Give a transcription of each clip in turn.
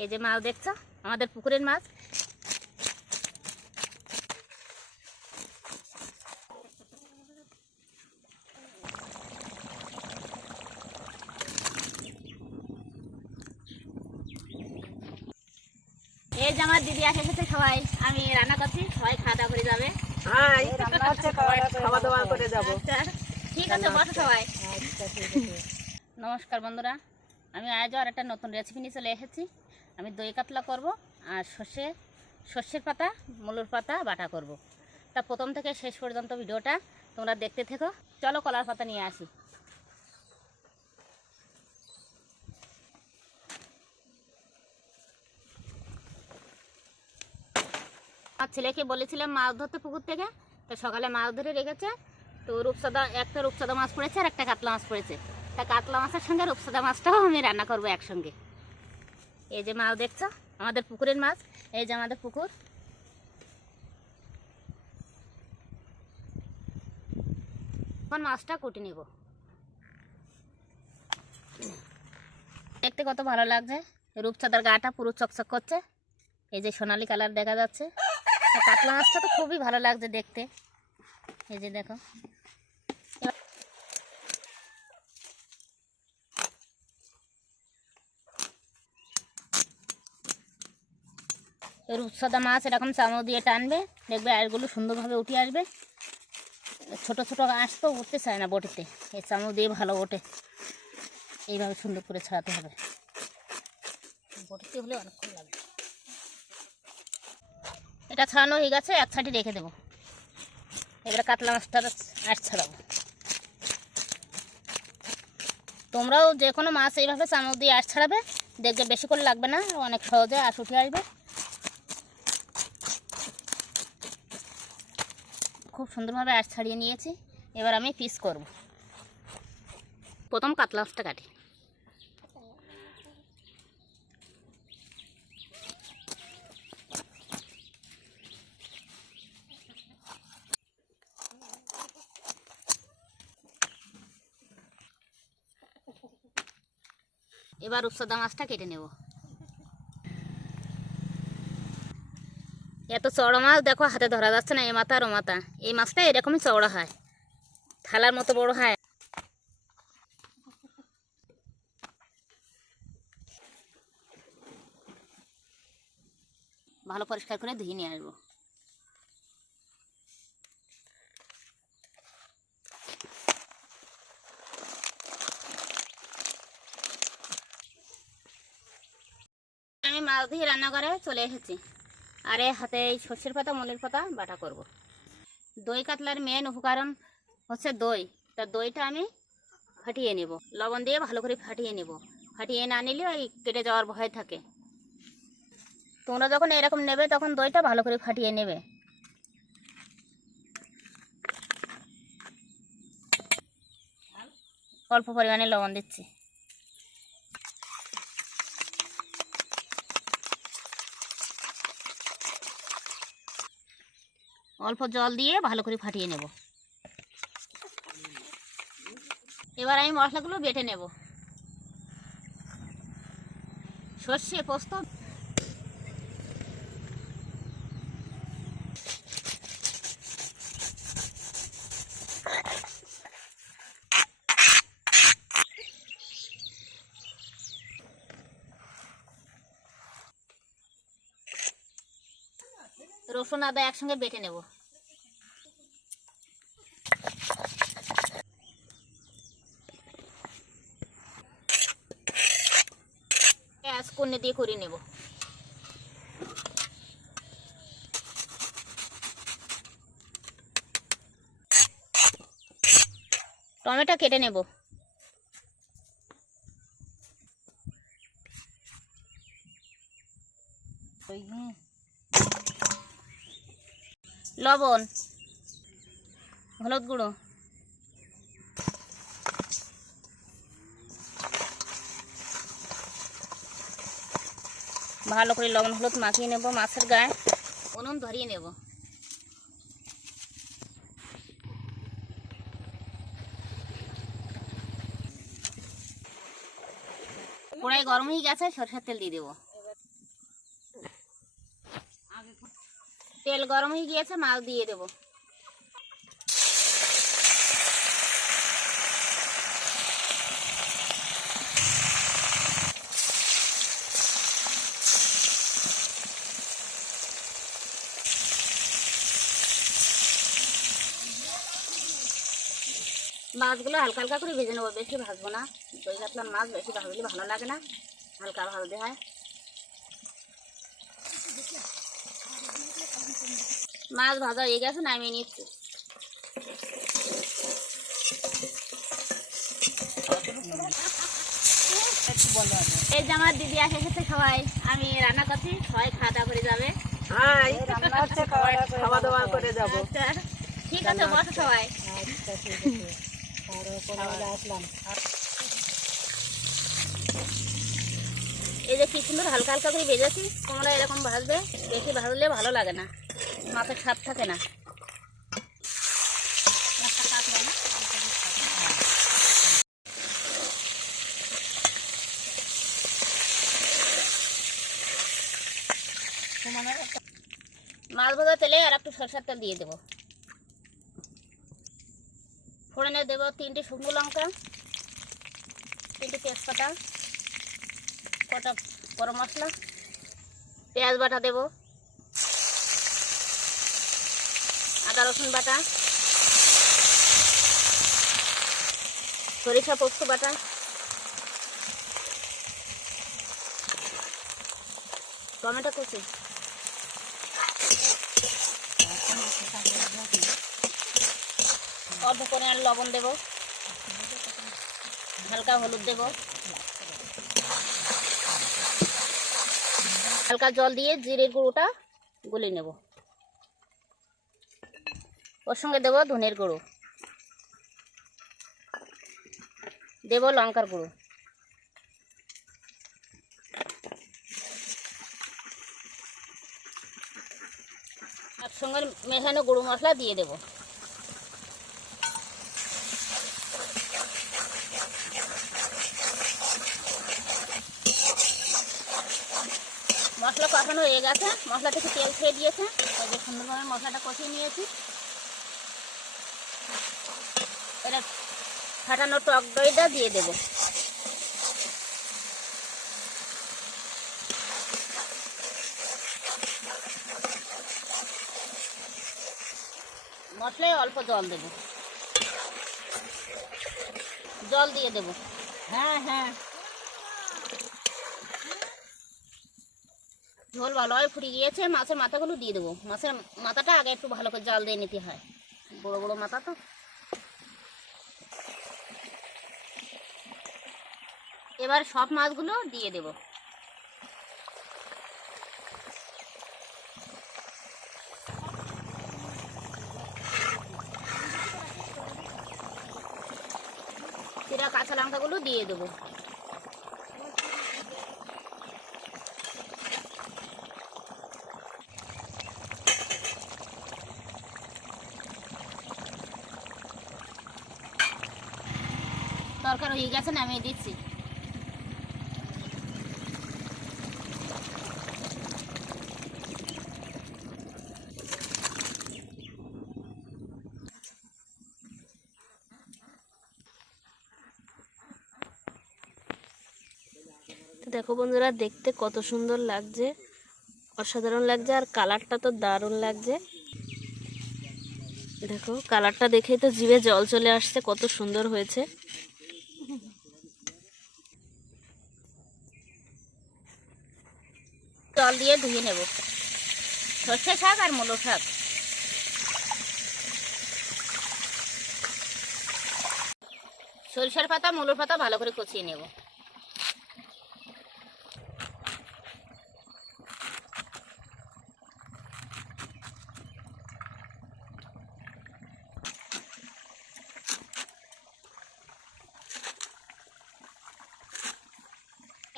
এই যে মাছ দেখছো, আমাদের পুকুরের মাছ। এই যে আমার দিদি এসেছে, সবাই আমি রান্না করছি, সবাই খাওয়া দাওয়া করে যাবে। খাওয়া দাওয়া করে যাবো। ঠিক আছে, বসো সবাই। নমস্কার বন্ধুরা, আমি আজও আর একটা নতুন রেসিপি নিয়ে চলে এসেছি। আমি দই কাতলা করব আর সর্ষের পাতা মুলোর পাতা বাটা করব। তা প্রথম থেকে শেষ পর্যন্ত ভিডিওটা তোমরা দেখতে থেকো। চলো কলার পাতা নিয়ে আসি। আর ছেলেকে বলেছিলাম মাছ ধরতে পুকুর থেকে, তো সকালে মাছ ধরে রেখেছে। তো একটা রূপচাঁদা মাছ পড়েছে আর একটা কাতলা মাছ পড়েছে। তা কাতলা মাছের সঙ্গে রূপচাঁদা মাছটাও আমি রান্না করবো একসঙ্গে। এই যে মাছ দেখছো, আমাদের পুকুরের মাছ। এই যে আমাদের পুকুর। এখন মাছটা কুটে নেব। দেখতে কত ভালো লাগছে, রূপচাঁদার গাটা পুরো চকচক করছে। এই যে সোনালি কালার দেখা যাচ্ছে। কাতলা মাছটা তো খুবই ভালো লাগছে দেখতে। এই যে দেখো, রূপচাঁদা মাছ এরকম চামচ দিয়ে টানবে, দেখবে আঁশগুলো সুন্দরভাবে উঠে আসবে। ছোট ছোট আঁশ তো উঠতে চায় না বটিতে, এই চামচ দিয়ে ভালো ওঠে। এইভাবে সুন্দর করে ছাড়াতে হবে, বটিতে হলে অনেকক্ষণ লাগবে। এটা ছাড়ানো হয়ে গেছে, এক ছাটি রেখে দেবো। এবারে কাতলা মাছটার আঁশ ছাড়াবো। তোমরাও যে কোনো মাছ এইভাবে চামচ দিয়ে আঁশ ছাড়াবে, দেখবে বেশি করে লাগবে না, অনেক সহজে আঁশ উঠে আসবে। খুব সুন্দরভাবে আঁশ ছাড়িয়ে নিয়েছি। এবার আমি পিস করব। প্রথম কাতলা মাছটা কাটি। এবার রূপচাঁদা মাছটা কেটে নেব। এত চওড়া মাছ দেখো, হাতে ধরা যাচ্ছে না। এ মাথা আর ও মাথা, এই মাছটা এরকমই চওড়া হয়, থালার মতো বড় হয়। ভালো পরিষ্কার করে ধুয়ে নিয়ে আসবো। আমি মাছ ধুয়ে রান্নাঘরে চলে এসেছি। আর এই হাতে এই সর্ষের পাতা মুলোর পাতা বাটা করব। দই কাতলার মেন উপকরণ হচ্ছে দই। তা দইটা আমি ফাটিয়ে নেব, লবণ দিয়ে ভালো করে ফাটিয়ে নেব। ফাটিয়ে না নিলে ওই কেটে যাওয়ার ভয় থাকে। তোমরা যখন এরকম নেবে তখন দইটা ভালো করে ফাটিয়ে নেবে। অল্প পরিমাণে লবণ দিচ্ছি। অল্প জল দিয়ে ভালো করে ফাটিয়ে নেব। এবার আমি মশলাগুলো বেটে নেব। সর্ষে, পোস্ত, রসুন, আদা একসঙ্গে বেটে নেব। পেঁয়াজ কন্যে দিয়ে করে নেব। টমেটো কেটে নেব। লবণ, হলুদ গুঁড়ো, ভালো করে লবণ হলুদ মাখিয়ে নেব মাছের গায়ে। উনুন ধরিয়ে নেব। কড়াই গরম হয়ে গেছে, সরষের তেল দিয়ে দেবো। তেল গরম হয়ে গিয়েছে, মাছ দিয়ে দেব। মাছগুলো হালকা হালকা করে ভেজে নেবো, বেশি ভাজবো না। দই কাতলার মাছ বেশি ভাজলে ভালো লাগে না, হালকা ভাজতে হয়। মাছ ভাজা হয়ে গেছে, নামিয়ে নিচ্ছি। এই যে আমার দিদি এসে গেছে, সবাই আমি রান্না করছি, সবাই খাওয়া দাওয়া করে যাবে। খাওয়া দাওয়া করে যাবো। আচ্ছা, ঠিক আছে, বসো সবাই। এই যে কি সুন্দর হালকা হালকা করে ভেজেছি, তোমরা এরকম ভাজবে, বেশি ভাজলে ভালো লাগে না, মাছের স্বাদ থাকে না। মাছ ভাজা তেলে আর একটু সরষের তেল দিয়ে দেবো। ফোড়নে দেবো 3টে শুকনো লঙ্কা, 3টে তেজপাতা, কটা গরম মশলা, পেঁয়াজ বাটা দেবো, আদা রসুন বাটা, সরিষা পোস্ত বাটা, টমেটো কুচি, অল্প পরিমাণ লবণ দেব, হালকা হলুদ দেব, হালকা জল দিয়ে জিরের গুঁড়োটা গুলে নেব। ওর সঙ্গে দেব ধনের গুঁড়ো, দেব লঙ্কার গুঁড়ো, একসঙ্গে মেশানো গুঁড়ো মশলা দিয়ে দেব। মশলা কষানো হয়ে গেছে, মশলা থেকে তেল খেয়ে দিয়েছে, ওই যে সুন্দরভাবে মশলাটা কষিয়ে নিয়েছি। এটা ফাটানো টক দইটা দিয়ে দেব। মশলায় অল্প জল দেব, জল দিয়ে দেব। হ্যাঁ, ঝোল ভালোভাবে ফুটে গিয়েছে, মাছের মাথাগুলো দিয়ে দেবো। মাছের মাথাটা আগে একটু ভালো করে জাল দিয়ে নিতে হয়, বড় বড় মাথা তো। এবার সব মাছগুলো দিয়ে দেব। চিরা কাঁচা লঙ্কাগুলো দিয়ে দেবো। তরকারি হয়ে গেছে, নামিয়ে দিচ্ছি। দেখো বন্ধুরা, দেখতে কত সুন্দর লাগছে, অসাধারণ লাগছে, আর কালারটা তো দারুণ লাগছে। দেখো কালারটা দেখেই তো জিভে জল চলে আসছে, কত সুন্দর হয়েছে। জল দিয়ে ধুয়ে নেব। সর্ষে শাক আর মূলো শাক। সরিষার পাতা, মূলোর পাতা ভালো করে কষিয়ে নেব।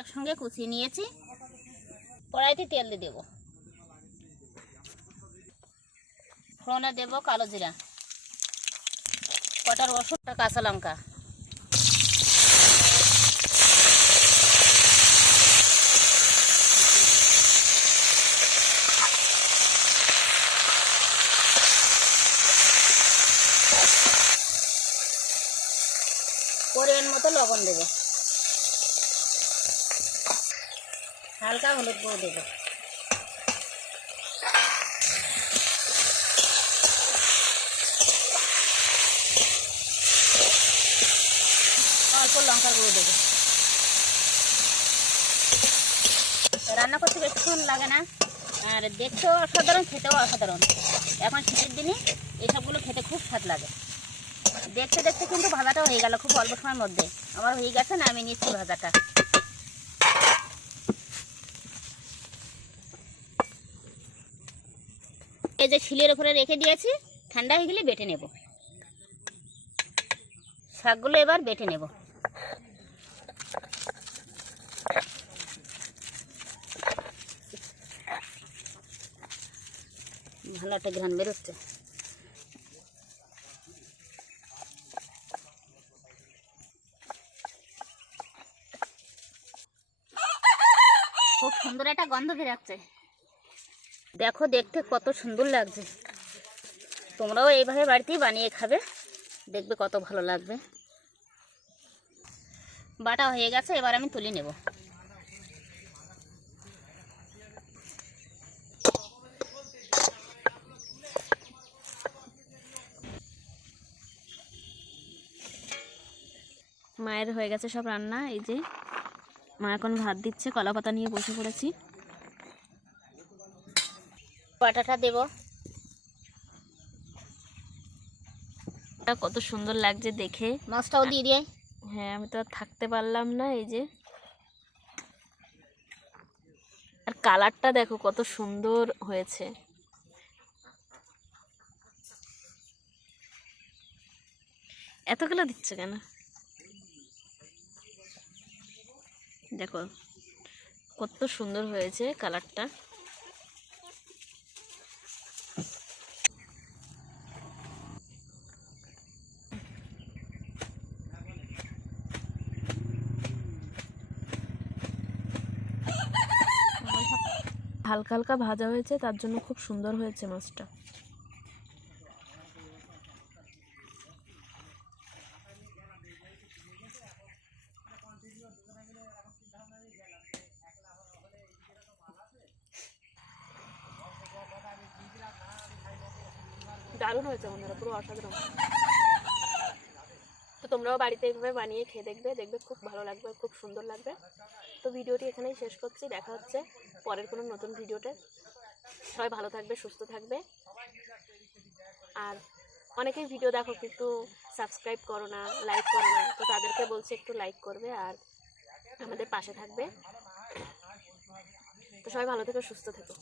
একসঙ্গে কুচিয়ে নিয়েছি, কড়াইতে তেল দিয়ে দেবো। ফোড়নে দেব কালো জিরা, কটা রসুন, কাঁচা লঙ্কা, লবণ দেবো, হালকা হলুদ গুঁড়ো দেবো, অল্প লঙ্কার গুঁড়ো দেবো। রান্না করতে বেশিক্ষণ লাগে না, আর দেখতেও অসাধারণ, খেতেও অসাধারণ। এখন শীতের দিনে এসবগুলো খেতে খুব স্বাদ লাগে। দেখতে দেখতে কিন্তু ভাজাটা হয়ে গেল খুব অল্প সময়ের মধ্যে। আমার হয়ে গেছে, না আমি নিচ্ছি ভাজাটা। এই যে শিলের উপরে রেখে দিয়েছি, ঠান্ডা হয়ে গেলে বেটে নেব। শাকগুলো এবার বেটে নেব। ভালো একটা ঘ্রাণ বেরোচ্ছে। খুব সুন্দর একটা গন্ধ বেরোচ্ছে। দেখো, দেখতে কত সুন্দর লাগছে। তোমরাও এইভাবে বাড়িতেই বানিয়ে খাবে, দেখবে কত ভালো লাগবে। বাটা হয়ে গেছে, এবার আমি তুলে নেব। মায়ের হয়ে গেছে সব রান্না। এই যে মা এখন ভাত দিচ্ছে, কলা পাতা নিয়ে বসে পড়েছি। বাটাটা দেব। কত সুন্দর লাগছে দেখে। মাছটাও দিয়ে দিয়ে। হ্যাঁ, আমি তো আর থাকতে পারলাম না। এই যে, আর কালারটা দেখো কত সুন্দর হয়েছে। এতগুলো দিচ্ছে কেন? দেখো কত সুন্দর হয়েছে কালারটা। হালকা হালকা ভাজা হয়েছে, তার জন্য খুব সুন্দর হয়েছে মাছটা। দারুণ হয়েছে বন্ধুরা, পুরো অসাধারণ। তো তোমরাও বাড়িতে এইভাবে বানিয়ে খেয়ে দেখবে, দেখবে খুব ভালো লাগবে, খুব সুন্দর লাগবে। তো ভিডিওটি এখানেই শেষ করছি। দেখা হচ্ছে পরের কোনো নতুন ভিডিওতে। সবাই ভালো থাকবে, সুস্থ থাকবে। আর অনেকেই ভিডিও দেখো কিন্তু সাবস্ক্রাইব করো না, লাইক করো না। তো তাদেরকে বলছি একটু লাইক করবে আর আমাদের পাশে থাকবে। তো সবাই ভালো থেকো, সুস্থ থেকো।